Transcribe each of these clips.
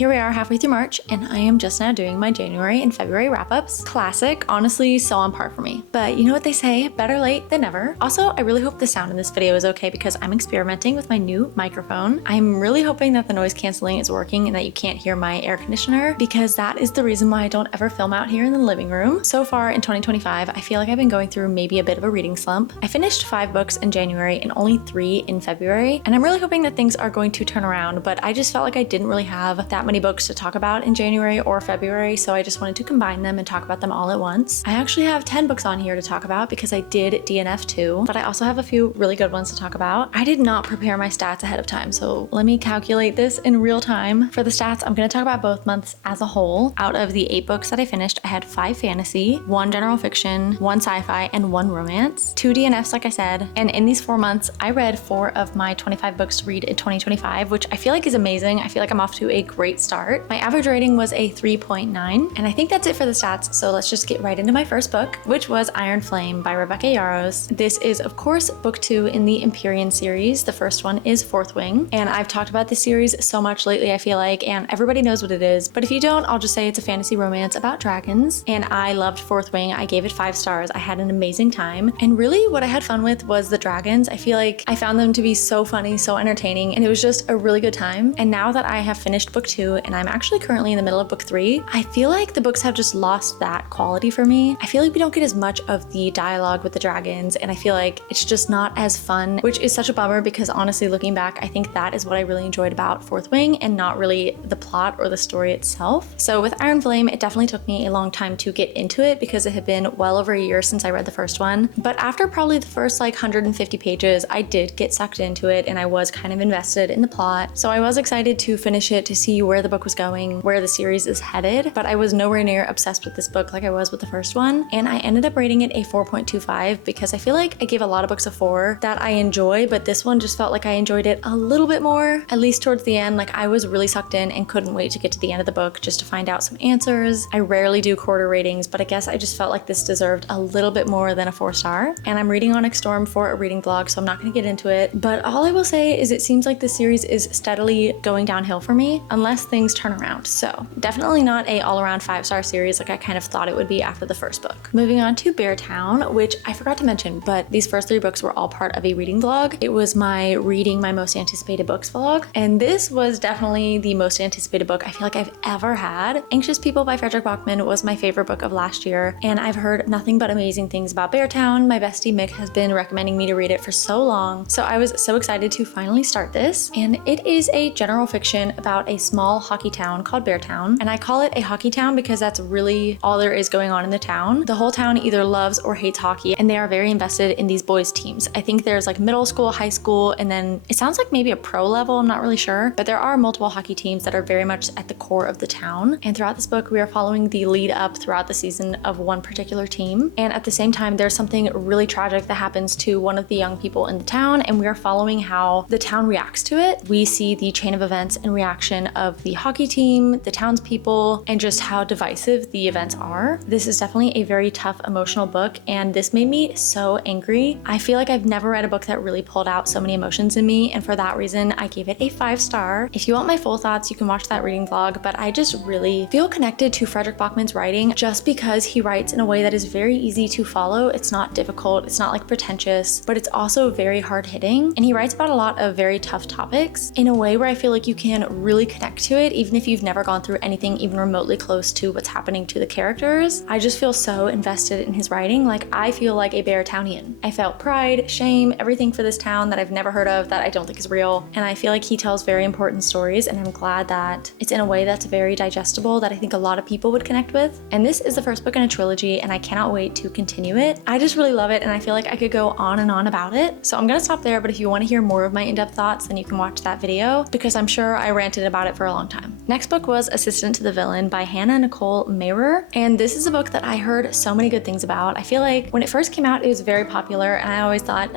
Here we are halfway through March, and I am just now doing my January and February wrap-ups. Classic, honestly, so on par for me. But you know what they say, better late than never. Also, I really hope the sound in this video is okay because I'm experimenting with my new microphone. I'm really hoping that the noise canceling is working and that you can't hear my air conditioner, because that is the reason why I don't ever film out here in the living room. So far in 2025, I feel like I've been going through maybe a bit of a reading slump. I finished 5 books in January and only 3 in February, and I'm really hoping that things are going to turn around, but I just felt like I didn't really have that many books to talk about in January or February, so I just wanted to combine them and talk about them all at once. I actually have 10 books on here to talk about because I did DNF too, but I also have a few really good ones to talk about. I did not prepare my stats ahead of time, so let me calculate this in real time. For the stats, I'm going to talk about both months as a whole. Out of the 8 books that I finished, I had 5 fantasy, 1 general fiction, 1 sci-fi, and 1 romance. 2 DNFs, like I said, and in these 4 months, I read 4 of my 25 books to read in 2025, which I feel like is amazing. I feel like I'm off to a great start. My average rating was a 3.9, and I think that's it for the stats, so let's just get right into my first book, which was Iron Flame by Rebecca Yarros. This is, of course, book 2 in the Empyrean series. The first one is Fourth Wing, and I've talked about this series so much lately, I feel like, and everybody knows what it is, but if you don't, I'll just say it's a fantasy romance about dragons, and I loved Fourth Wing. I gave it 5 stars. I had an amazing time, and really what I had fun with was the dragons. I feel like I found them to be so funny, so entertaining, and it was just a really good time. And now that I have finished book 2 and I'm actually currently in the middle of book 3, I feel like the books have just lost that quality for me. I feel like we don't get as much of the dialogue with the dragons, and I feel like it's just not as fun, which is such a bummer because honestly, looking back, I think that is what I really enjoyed about Fourth Wing and not really the plot or the story itself. So with Iron Flame, it definitely took me a long time to get into it because it had been well over a year since I read the first one. But after probably the first like 150 pages, I did get sucked into it and I was kind of invested in the plot. So I was excited to finish it to see where the book was going, where the series is headed, but I was nowhere near obsessed with this book like I was with the first one. And I ended up rating it a 4.25 because I feel like I give a lot of books a 4 that I enjoy, but this one just felt like I enjoyed it a little bit more, at least towards the end. Like I was really sucked in and couldn't wait to get to the end of the book just to find out some answers. I rarely do quarter ratings, but I guess I just felt like this deserved a little bit more than a 4-star. And I'm reading Onyx Storm for a reading vlog, so I'm not going to get into it, but all I will say is it seems like this series is steadily going downhill for me unless things turn around. So definitely not a all-around 5-star series like I kind of thought it would be after the first book. Moving on to Beartown, which I forgot to mention, but these first 3 books were all part of a reading vlog. It was my reading my most anticipated books vlog, and this was definitely the most anticipated book I feel like I've ever had. Anxious People by Frederick Bachman was my favorite book of last year, and I've heard nothing but amazing things about Beartown. My bestie Mick has been recommending me to read it for so long, so I was so excited to finally start this. And it is a general fiction about a small hockey town called Beartown, and I call it a hockey town because that's really all there is going on in the town. The whole town either loves or hates hockey, and they are very invested in these boys teams. I think there's like middle school, high school, and then it sounds like maybe a pro level, I'm not really sure, but there are multiple hockey teams that are very much at the core of the town. And throughout this book, we are following the lead up throughout the season of one particular team, and at the same time there's something really tragic that happens to one of the young people in the town, and we are following how the town reacts to it. We see the chain of events and reaction of the hockey team, the townspeople, and just how divisive the events are. This is definitely a very tough emotional book, and this made me so angry. I feel like I've never read a book that really pulled out so many emotions in me, and for that reason I gave it a 5-star. If you want my full thoughts, you can watch that reading vlog, but I just really feel connected to Frederick Bachman's writing just because he writes in a way that is very easy to follow. It's not difficult, it's not like pretentious, but it's also very hard-hitting, and he writes about a lot of very tough topics in a way where I feel like you can really connect to it even if you've never gone through anything even remotely close to what's happening to the characters. I just feel so invested in his writing. Like I feel like a Beartownian. I felt pride, shame, everything for this town that I've never heard of, that I don't think is real, and I feel like he tells very important stories, and I'm glad that it's in a way that's very digestible that I think a lot of people would connect with. And this is the first book in a trilogy, and I cannot wait to continue it. I just really love it, and I feel like I could go on and on about it. So I'm gonna stop there, but if you want to hear more of my in-depth thoughts, then you can watch that video because I'm sure I ranted about it for a long time. Next book was Assistant to the Villain by Hannah Nicole Mehrer, and this is a book that I heard so many good things about. I feel like when it first came out, it was very popular, and I always thought,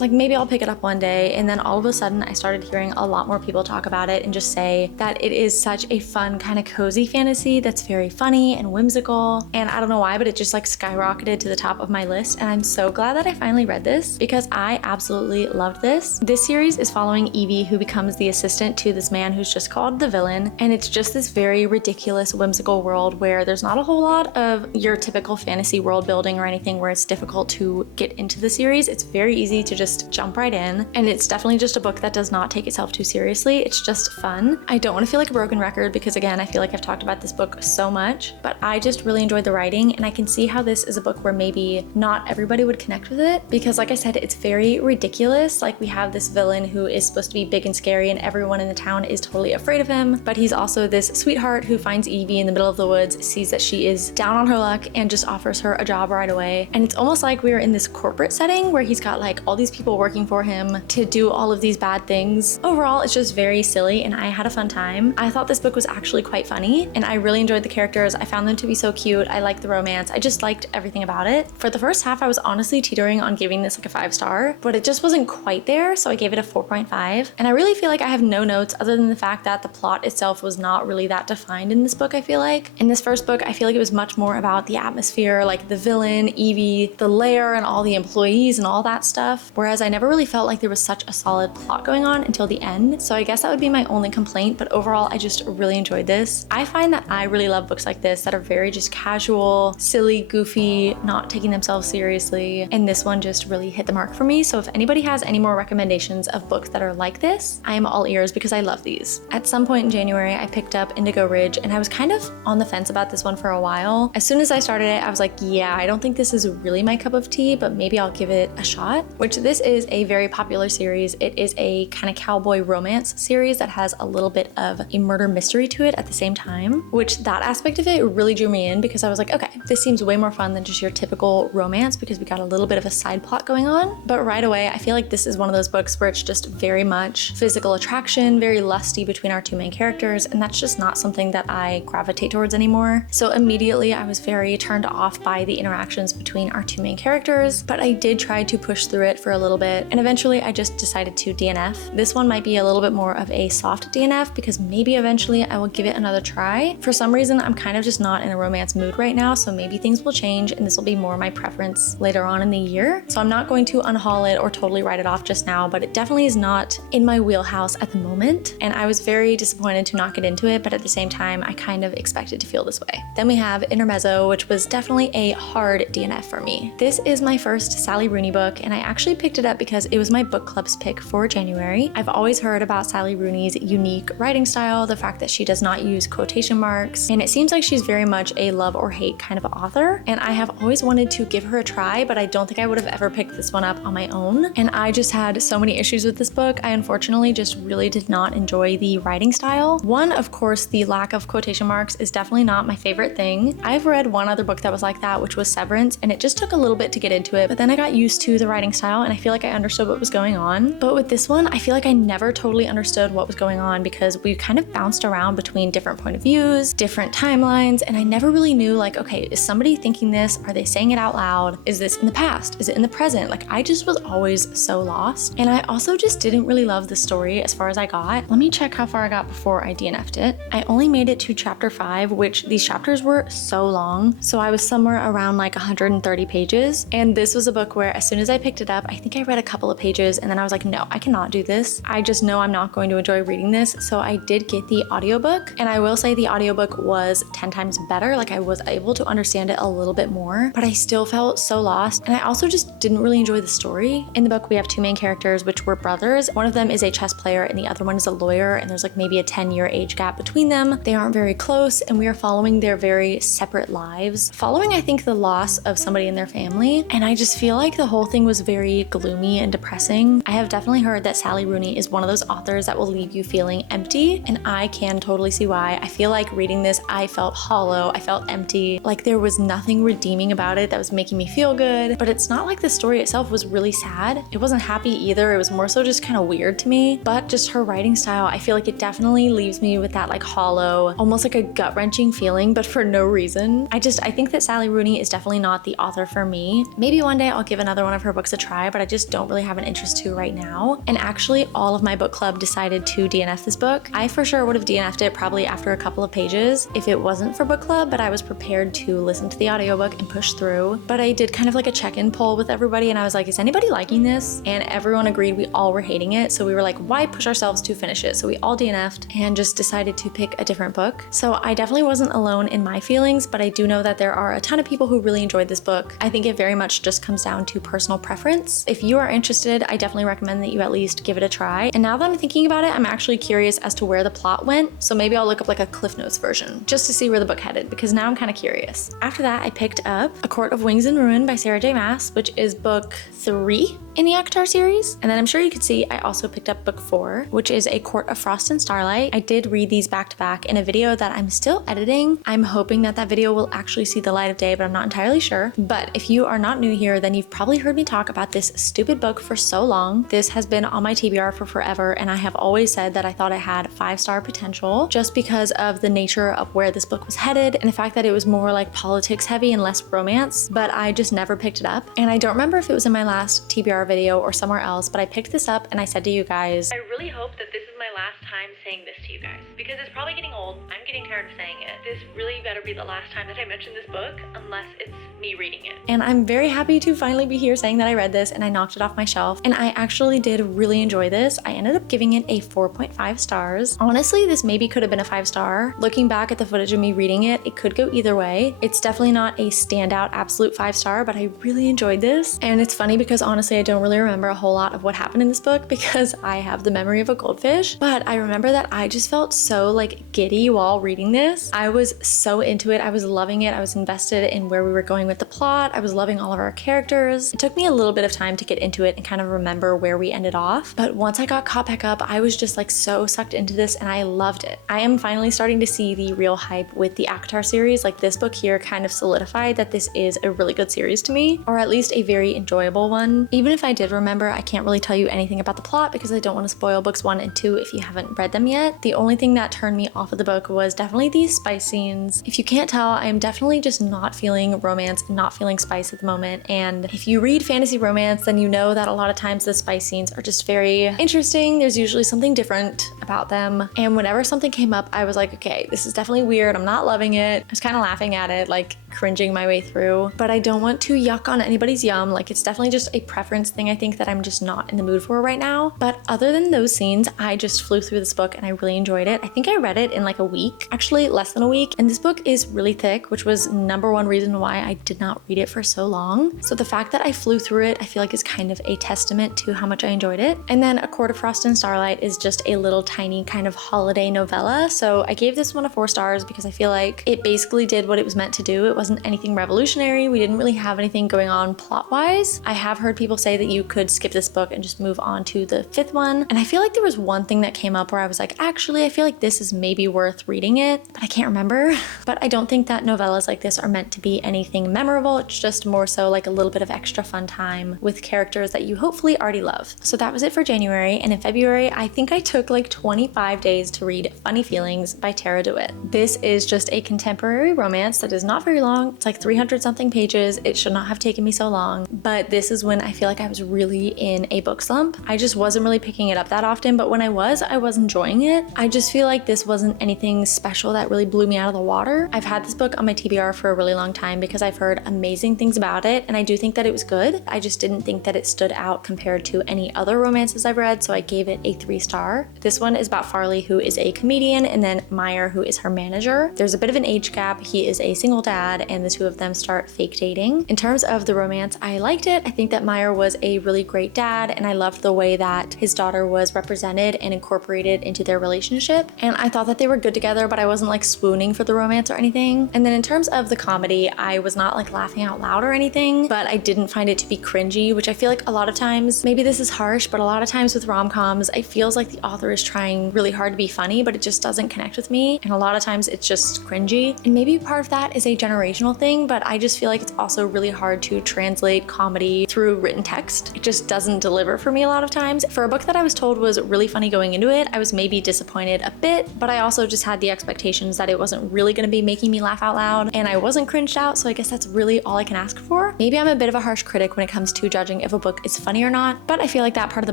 like maybe I'll pick it up one day, and then all of a sudden I started hearing a lot more people talk about it and just say that it is such a fun kind of cozy fantasy that's very funny and whimsical, and I don't know why, but it just like skyrocketed to the top of my list, and I'm so glad that I finally read this because I absolutely loved this. This series is following Evie, who becomes the assistant to this man who's just called the villain, and and it's just this very ridiculous, whimsical world where there's not a whole lot of your typical fantasy world building or anything where it's difficult to get into the series. It's very easy to just jump right in, and it's definitely just a book that does not take itself too seriously. It's just fun. I don't want to feel like a broken record because, again, I feel like I've talked about this book so much, but I just really enjoyed the writing, and I can see how this is a book where maybe not everybody would connect with it because, like I said, it's very ridiculous. Like, we have this villain who is supposed to be big and scary and everyone in the town is totally afraid of him, but he's also this sweetheart who finds Evie in the middle of the woods, sees that she is down on her luck, and just offers her a job right away. And it's almost like we're in this corporate setting where he's got like all these people working for him to do all of these bad things. Overall, it's just very silly, and I had a fun time. I thought this book was actually quite funny, and I really enjoyed the characters. I found them to be so cute. I liked the romance. I just liked everything about it. For the first half, I was honestly teetering on giving this like a 5-star, but it just wasn't quite there, so I gave it a 4.5. And I really feel like I have no notes other than the fact that the plot itself was not really that defined in this book, I feel like. In this first book, I feel like it was much more about the atmosphere, like the villain, Evie, the lair, and all the employees and all that stuff, whereas I never really felt like there was such a solid plot going on until the end. So I guess that would be my only complaint, but overall, I just really enjoyed this. I find that I really love books like this that are very just casual, silly, goofy, not taking themselves seriously, and this one just really hit the mark for me. So if anybody has any more recommendations of books that are like this, I am all ears because I love these. At some point in January, I picked up Indigo Ridge, and I was kind of on the fence about this one for a while. As soon as I started it, I was like, yeah, I don't think this is really my cup of tea, but maybe I'll give it a shot, which this is a very popular series. It is a kind of cowboy romance series that has a little bit of a murder mystery to it at the same time, which that aspect of it really drew me in because I was like, okay, this seems way more fun than just your typical romance because we got a little bit of a side plot going on. But right away, I feel like this is one of those books where it's just very much physical attraction, very lusty between our two main characters, and that's just not something that I gravitate towards anymore. So immediately I was very turned off by the interactions between our two main characters, but I did try to push through it for a little bit, and eventually I just decided to DNF. This one might be a little bit more of a soft DNF because maybe eventually I will give it another try. For some reason, I'm kind of just not in a romance mood right now, so maybe things will change and this will be more my preference later on in the year. So I'm not going to unhaul it or totally write it off just now, but it definitely is not in my wheelhouse at the moment, and I was very disappointed to not get into it, but at the same time, I kind of expected to feel this way. Then we have Intermezzo, which was definitely a hard DNF for me. This is my first Sally Rooney book, and I actually picked it up because it was my book club's pick for January. I've always heard about Sally Rooney's unique writing style, the fact that she does not use quotation marks, and it seems like she's very much a love or hate kind of author, and I have always wanted to give her a try, but I don't think I would have ever picked this one up on my own, and I just had so many issues with this book. I unfortunately just really did not enjoy the writing style. One, of course, the lack of quotation marks is definitely not my favorite thing. I've read one other book that was like that, which was Severance, and it just took a little bit to get into it, but then I got used to the writing style and I feel like I understood what was going on. But with this one, I feel like I never totally understood what was going on because we kind of bounced around between different point of views, different timelines, and I never really knew, like, okay, is somebody thinking this? Are they saying it out loud? Is this in the past? Is it in the present? Like, I just was always so lost. And I also just didn't really love the story as far as I got. Let me check how far I got before I DNF'd it. I only made it to chapter 5, which these chapters were so long. So I was somewhere around like 130 pages. And this was a book where as soon as I picked it up, I think I read a couple of pages and then I was like, no, I cannot do this. I just know I'm not going to enjoy reading this. So I did get the audiobook, and I will say the audiobook was 10 times better. Like, I was able to understand it a little bit more, but I still felt so lost. And I also just didn't really enjoy the story. In the book, we have two main characters, which were brothers. One of them is a chess player and the other one is a lawyer, and there's like maybe a 10-year age gap between them. They aren't very close, and we are following their very separate lives, following, I think, the loss of somebody in their family. And I just feel like the whole thing was very gloomy and depressing. I have definitely heard that Sally Rooney is one of those authors that will leave you feeling empty, and I can totally see why. I feel like reading this, I felt hollow, I felt empty, like there was nothing redeeming about it that was making me feel good. But it's not like the story itself was really sad. It wasn't happy either. It was more so just kind of weird to me. But just her writing style, I feel like it definitely leaves me with that like hollow, almost like a gut-wrenching feeling, but for no reason. I think that Sally Rooney is definitely not the author for me. Maybe one day I'll give another one of her books a try, but I just don't really have an interest to right now. And actually, all of my book club decided to DNF this book. I for sure would have DNF'd it probably after a couple of pages if it wasn't for book club, but I was prepared to listen to the audiobook and push through. But I did kind of like a check-in poll with everybody, and I was like, is anybody liking this? And everyone agreed we all were hating it. So we were like, why push ourselves to finish it? So we all DNF'd, and just just decided to pick a different book. So I definitely wasn't alone in my feelings, but I do know that there are a ton of people who really enjoyed this book. I think it very much just comes down to personal preference. If you are interested, I definitely recommend that you at least give it a try. And now that I'm thinking about it, I'm actually curious as to where the plot went. So maybe I'll look up like a Cliff Notes version just to see where the book headed, because now I'm kind of curious. After that, I picked up A Court of Wings and Ruin by Sarah J Maas, which is book 3 in the ACOTAR series. And then I'm sure you could see I also picked up book 4, which is A Court of Frost and Starlight. I did read these back to back in a video that I'm still editing. I'm hoping that that video will actually see the light of day, but I'm not entirely sure. But if you are not new here, then you've probably heard me talk about this stupid book for so long. This has been on my TBR for forever, and I have always said that I thought it had 5-star potential just because of the nature of where this book was headed and the fact that it was more like politics heavy and less romance, but I just never picked it up. And I don't remember if it was in my last TBR video or somewhere else, but I picked this up and I said to you guys, I really hope that this is my last time saying this to you guys, because it's probably getting old. I'm getting tired of saying it. This really better be the last time that I mention this book, unless it's me reading it. And I'm very happy to finally be here saying that I read this and I knocked it off my shelf, and I actually did really enjoy this. I ended up giving it a 4.5 stars. Honestly, this maybe could have been a 5-star. Looking back at the footage of me reading it, it could go either way. It's definitely not a standout absolute 5-star, but I really enjoyed this. And it's funny because honestly, I don't really remember a whole lot of what happened in this book because I have the memory of a goldfish, but I remember that I just felt so like giddy while reading this. I was so into it. I was loving it. I was invested in where we were going with the plot. I was loving all of our characters. It took me a little bit of time to get into it and kind of remember where we ended off, but once I got caught back up, I was just like so sucked into this and I loved it. I am finally starting to see the real hype with the ACOTAR series. Like this book here kind of solidified that this is a really good series to me, or at least a very enjoyable one. Even if I did remember, I can't really tell you anything about the plot because I don't want to spoil books 1 and 2 if you haven't read them yet. The only thing that turned me off of the book was definitely these spice scenes. If you can't tell, I am definitely just not feeling romance and not feeling spice at the moment. And if you read fantasy romance, then you know that a lot of times the spice scenes are just very interesting. There's usually something different about them. And whenever something came up, I was like, okay, this is definitely weird. I'm not loving it. I was kind of laughing at it, like cringing my way through, but I don't want to yuck on anybody's yum. Like it's definitely just a preference thing I think that I'm just not in the mood for right now. But other than those scenes, I just flew through this book and I really enjoyed it. I think I read it in like a week, actually less than a week. And this book is really thick, which was number one reason why I did not read it for so long. So the fact that I flew through it, I feel like is kind of a testament to how much I enjoyed it. And then A Court of Frost and Starlight is just a little tiny kind of holiday novella. So I gave this one a 4 stars because I feel like it basically did what it was meant to do. It wasn't anything revolutionary. We didn't really have anything going on plot-wise. I have heard people say that you could skip this book and just move on to the 5th one. And I feel like there was one thing that came up where I was like, actually, I feel like this is maybe worth reading it, but I can't remember. But I don't think that novellas like this are meant to be anything memorable. It's just more so like a little bit of extra fun time with characters that you hopefully already love. So that was it for January. And in February, I think I took like 25 days to read Funny Feelings by Tara DeWitt. This is just a contemporary romance that is not very long. It's like 300 something pages. It should not have taken me so long, but this is when I feel like I was really in a book slump. I just wasn't really picking it up that often, but when I was enjoying it. I just feel like this wasn't anything special that really blew me out of the water. I've had this book on my TBR for a really long time because I've heard amazing things about it, and I do think that it was good. I just didn't think that it stood out compared to any other romances I've read, so I gave it a 3 star. This one is about Farley, who is a comedian, and then Meyer, who is her manager. There's a bit of an age gap. He is a single dad, and the two of them start fake dating. In terms of the romance, I liked it. I think that Meyer was a really great dad, and I loved the way that his daughter was represented and incorporated into their relationship. And I thought that they were good together, but I wasn't like swooning for the romance or anything. And then in terms of the comedy, I was not like laughing out loud or anything, but I didn't find it to be cringy, which I feel like a lot of times, maybe this is harsh, but a lot of times with rom-coms, it feels like the author is trying really hard to be funny, but it just doesn't connect with me. And a lot of times it's just cringy. And maybe part of that is a generational thing, but I just feel like it's also really hard to translate comedy through written text. It just doesn't deliver for me a lot of times. For a book that I was told was really funny going into it, I was maybe disappointed a bit, but I also just had the expectations that it wasn't really going to be making me laugh out loud, and I wasn't cringed out, so I guess that's that's really all I can ask for. Maybe I'm a bit of a harsh critic when it comes to judging if a book is funny or not, but I feel like that part of the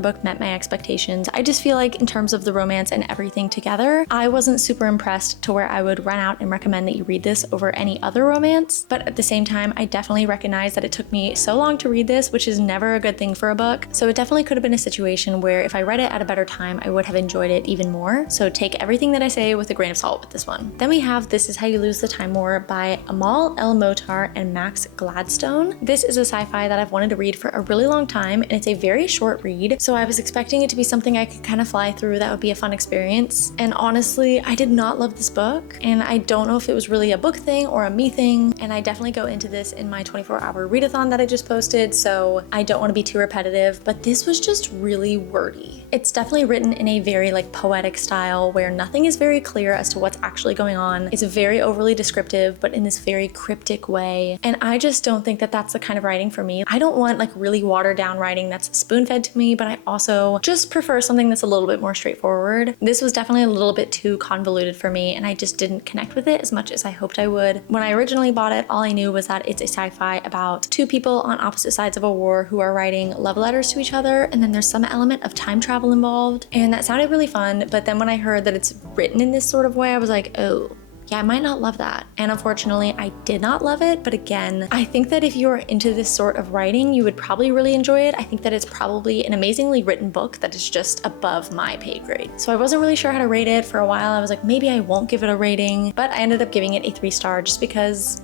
book met my expectations. I just feel like in terms of the romance and everything together, I wasn't super impressed to where I would run out and recommend that you read this over any other romance. But at the same time, I definitely recognize that it took me so long to read this, which is never a good thing for a book. So it definitely could have been a situation where if I read it at a better time, I would have enjoyed it even more. So take everything that I say with a grain of salt with this one. Then we have This Is How You Lose the Time War by Amal El Motar and Max Gladstone. This is a sci-fi that I've wanted to read for a really long time, and it's a very short read. So I was expecting it to be something I could kind of fly through that would be a fun experience. And honestly, I did not love this book. And I don't know if it was really a book thing or a me thing. And I definitely go into this in my 24-hour readathon that I just posted. So I don't want to be too repetitive, but this was just really wordy. It's definitely written in a very like poetic style where nothing is very clear as to what's actually going on. It's very overly descriptive, but in this very cryptic way. And I just don't think that that's the kind of writing for me. I don't want like really watered down writing that's spoon-fed to me, but I also just prefer something that's a little bit more straightforward. This was definitely a little bit too convoluted for me, and I just didn't connect with it as much as I hoped I would. When I originally bought it, all I knew was that it's a sci-fi about two people on opposite sides of a war who are writing love letters to each other, and then there's some element of time travel involved, and that sounded really fun. But then when I heard that it's written in this sort of way, I was like, oh, yeah, I might not love that. And unfortunately, I did not love it. But again, I think that if you are into this sort of writing, you would probably really enjoy it. I think that it's probably an amazingly written book that is just above my pay grade. So I wasn't really sure how to rate it. For a while, I was like, maybe I won't give it a rating, but I ended up giving it a 3-star just because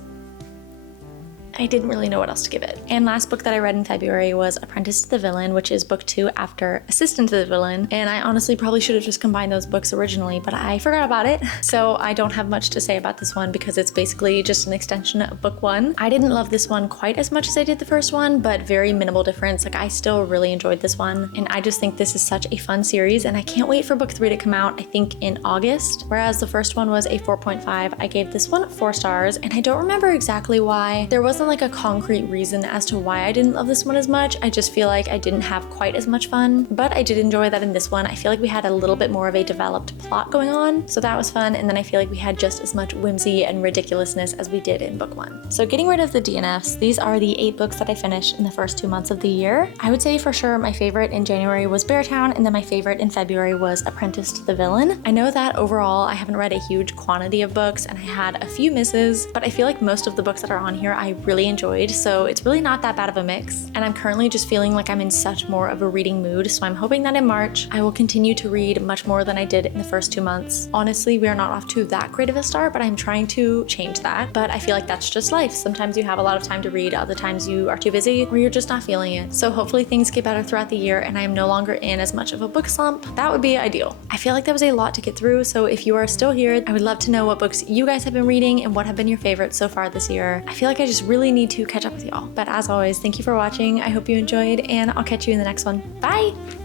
I didn't really know what else to give it. And last book that I read in February was Apprentice to the Villain, which is book 2 after Assistant to the Villain. And I honestly probably should have just combined those books originally, but I forgot about it. So I don't have much to say about this one because it's basically just an extension of book 1. I didn't love this one quite as much as I did the first one, but very minimal difference. Like I still really enjoyed this one. And I just think this is such a fun series, and I can't wait for book 3 to come out, I think in August. Whereas the first one was a 4.5, I gave this one 4 stars, and I don't remember exactly why. There wasn't like a concrete reason as to why I didn't love this one as much. I just feel like I didn't have quite as much fun, but I did enjoy that in this one. I feel like we had a little bit more of a developed plot going on, so that was fun. And then I feel like we had just as much whimsy and ridiculousness as we did in book 1. So getting rid of the DNFs, these are the 8 books that I finished in the first 2 months of the year. I would say for sure my favorite in January was Beartown, and then my favorite in February was Apprentice to the Villain. I know that overall I haven't read a huge quantity of books and I had a few misses, but I feel like most of the books that are on here I really enjoyed. So it's really not that bad of a mix. And I'm currently just feeling like I'm in such more of a reading mood. So I'm hoping that in March, I will continue to read much more than I did in the first 2 months. Honestly, we are not off to that great of a start, but I'm trying to change that. But I feel like that's just life. Sometimes you have a lot of time to read, other times you are too busy or you're just not feeling it. So hopefully things get better throughout the year and I am no longer in as much of a book slump. That would be ideal. I feel like that was a lot to get through. So if you are still here, I would love to know what books you guys have been reading and what have been your favorites so far this year. I feel like I just really need to catch up with y'all. But as always, thank you for watching. I hope you enjoyed, and I'll catch you in the next one. Bye!